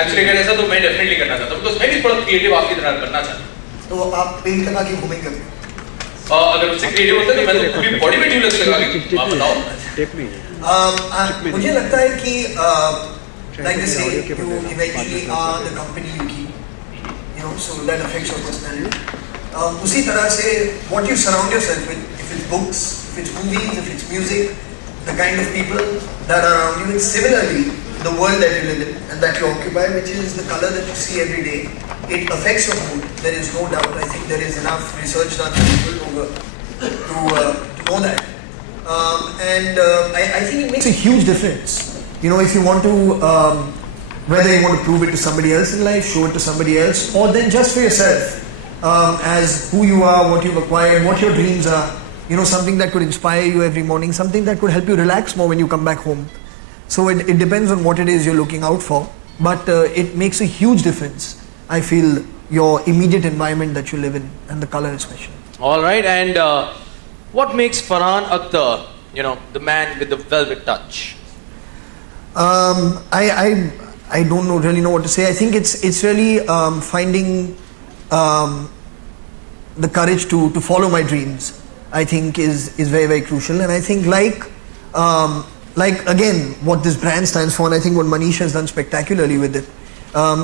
Actually अगर ऐसा तो मैं डेफिनेटली करना चाहता हूं, बिकॉज़ मैं भी थोड़ा क्रिएटिव आपकी तरह बनना चाहता हूं। तो आप पेंट करना क्यों घूमेंगे? अगर मुझसे क्रिएटिव होता तो मैं तो पूरी बॉडी में ड्यूलक्स लगा के, आप बताओ। टेप नहीं। मुझे लगता है कि like they say, you eventually are the company you keep, you know, so that affects your personality. उसी तरह से what you surround yourself with, if it's books, if it's movies, if it's music, the kind of people that are around you, it's similarly the world that you live in and that you occupy, which is the color that you see every day. It affects your mood. There is no doubt. I think there is enough research done by people to know that. I think it makes a huge difference. You know, if you want to, whether you want to prove it to somebody else in life, show it to somebody else, or then just for yourself, as who you are, what you've acquired, what your dreams are. You know, something that could inspire you every morning, something that could help you relax more when you come back home. So it depends on what it is you're looking out for, but it makes a huge difference. I feel your immediate environment that you live in and the color especially. All right, and what makes Farhan Akhtar, you know, the man with the velvet touch? I don't really know what to say. I think it's really finding the courage to follow my dreams. I think is very, very crucial, and I think like again what this brand stands for, and I think what Manish has done spectacularly with it,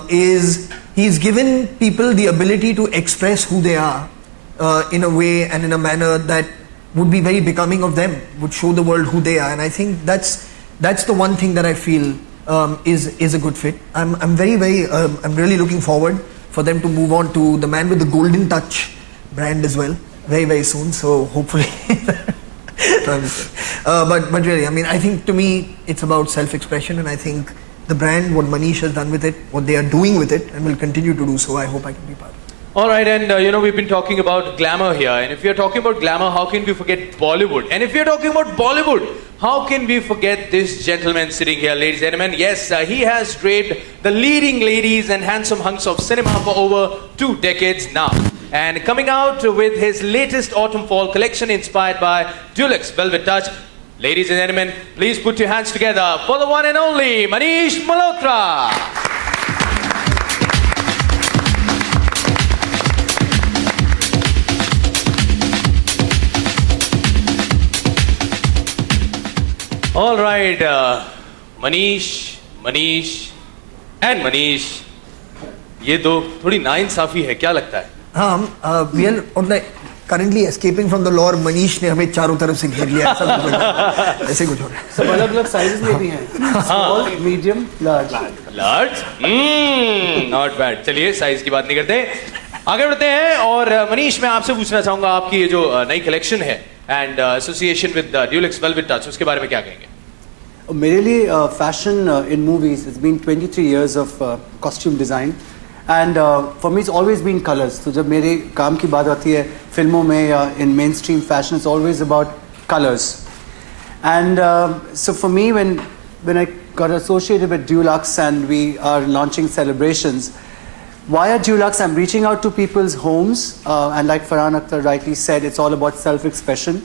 is he's given people the ability to express who they are in a way and in a manner that would be very becoming of them, would show the world who they are, and I think that's the one thing that I feel is a good fit. I'm really looking forward for them to move on to the man with the golden touch brand as well very, very soon, so hopefully but really, I mean, I think to me it's about self-expression, and I think the brand, what Manish has done with it, what they are doing with it and will continue to do so, I hope I can be part of it. All right, and you know, we've been talking about glamour here, and if you're talking about glamour, how can we forget Bollywood? And if you're talking about Bollywood, how can we forget this gentleman sitting here, ladies and gentlemen? Yes, he has draped the leading ladies and handsome hunks of cinema for over 2 decades now. And coming out with his latest autumn-fall collection inspired by Dulux Velvet Touch. Ladies and gentlemen, please put your hands together for the one and only Manish Malhotra. All right, Manish and Manish, ये दो थोड़ी नाइंसाफी है, क्या लगता है? हाँ, we are currently escaping from the law. Manish ने हमें चारों तरफ से घेर लिया, ऐसे कुछ हो रहा है। सब अलग-अलग साइजेस में भी हैं, small, medium, large. Not bad. चलिए, साइज की बात नहीं करते, आगे बढ़ते हैं। और मनीष, मैं आपसे पूछना चाहूंगा, आपकी ये जो नई कलेक्शन है and association with Dulux Velvet Touch, उसके बारे में क्या कहेंगे? मेरे लिए fashion in movies it's been 23 years of costume design. And for me, it's always been colors. So जब मेरे काम की बात आती है फिल्मों में या in mainstream fashion, it's always about colors. And so for me, when I got associated with Dulux and we are launching celebrations, via Dulux, I'm reaching out to people's homes. And like Farhan Akhtar rightly said, it's all about self-expression.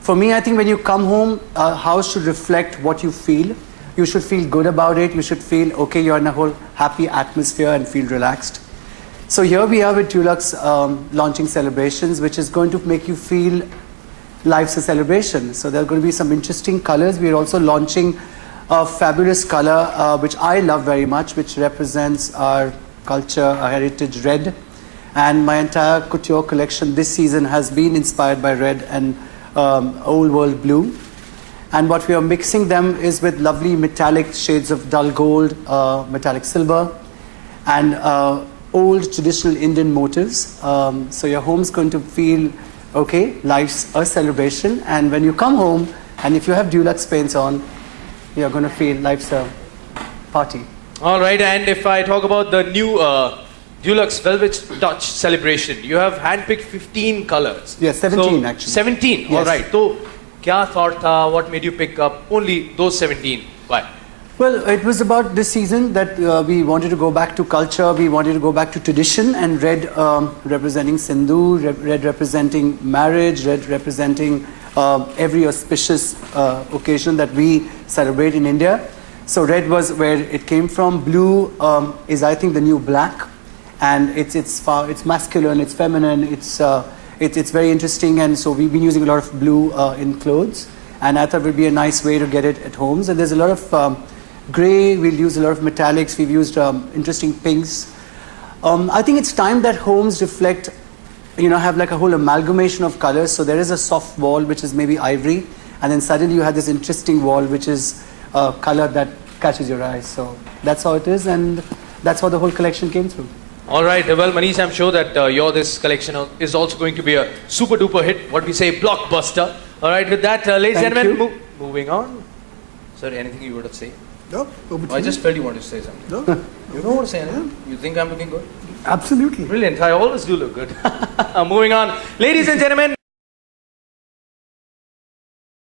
For me, I think when you come home, a house should reflect what you feel. You should feel good about it. You should feel, okay, you're in a whole happy atmosphere and feel relaxed. So here we are with Dulux launching celebrations, which is going to make you feel life's a celebration. So there are going to be some interesting colors. We are also launching a fabulous color, which I love very much, which represents our culture, our heritage, red. And my entire couture collection this season has been inspired by red and old world blue. And what we are mixing them is with lovely metallic shades of dull gold, metallic silver, and old traditional Indian motifs. So your home's going to feel, okay, life's a celebration. And when you come home, and if you have Dulux Paints on, you're going to feel life's a party. All right, and if I talk about the new Dulux Velvet Touch celebration, you have handpicked 15 colors. Yes, 17 actually. 17, yes. All right. So, क्या thought था? What made you pick up only those 17? Why? Well, it was about this season that we wanted to go back to culture, we wanted to go back to tradition, and red representing Sindhu, red representing marriage, red representing every auspicious occasion that we celebrate in India. So red was where it came from. Blue is, I think, the new black, and it's masculine, it's feminine, it's very interesting, and so we've been using a lot of blue in clothes, and I thought it would be a nice way to get it at homes. And there's a lot of grey. We'll use a lot of metallics. We've used interesting pinks. I think it's time that homes reflect, have like a whole amalgamation of colors. So there is a soft wall which is maybe ivory, and then suddenly you have this interesting wall which is a color that catches your eye. So that's how it is, and that's how the whole collection came through. All right. Well, Manish, I'm sure that this collection is also going to be a super duper hit. What we say, blockbuster. All right. With that, ladies and gentlemen, moving on. Sorry, anything you would have said? No, I just felt you wanted to say something. No. You don't want to say anything? You think I'm looking good? Absolutely. Brilliant. I always do look good. Moving on. Ladies and gentlemen.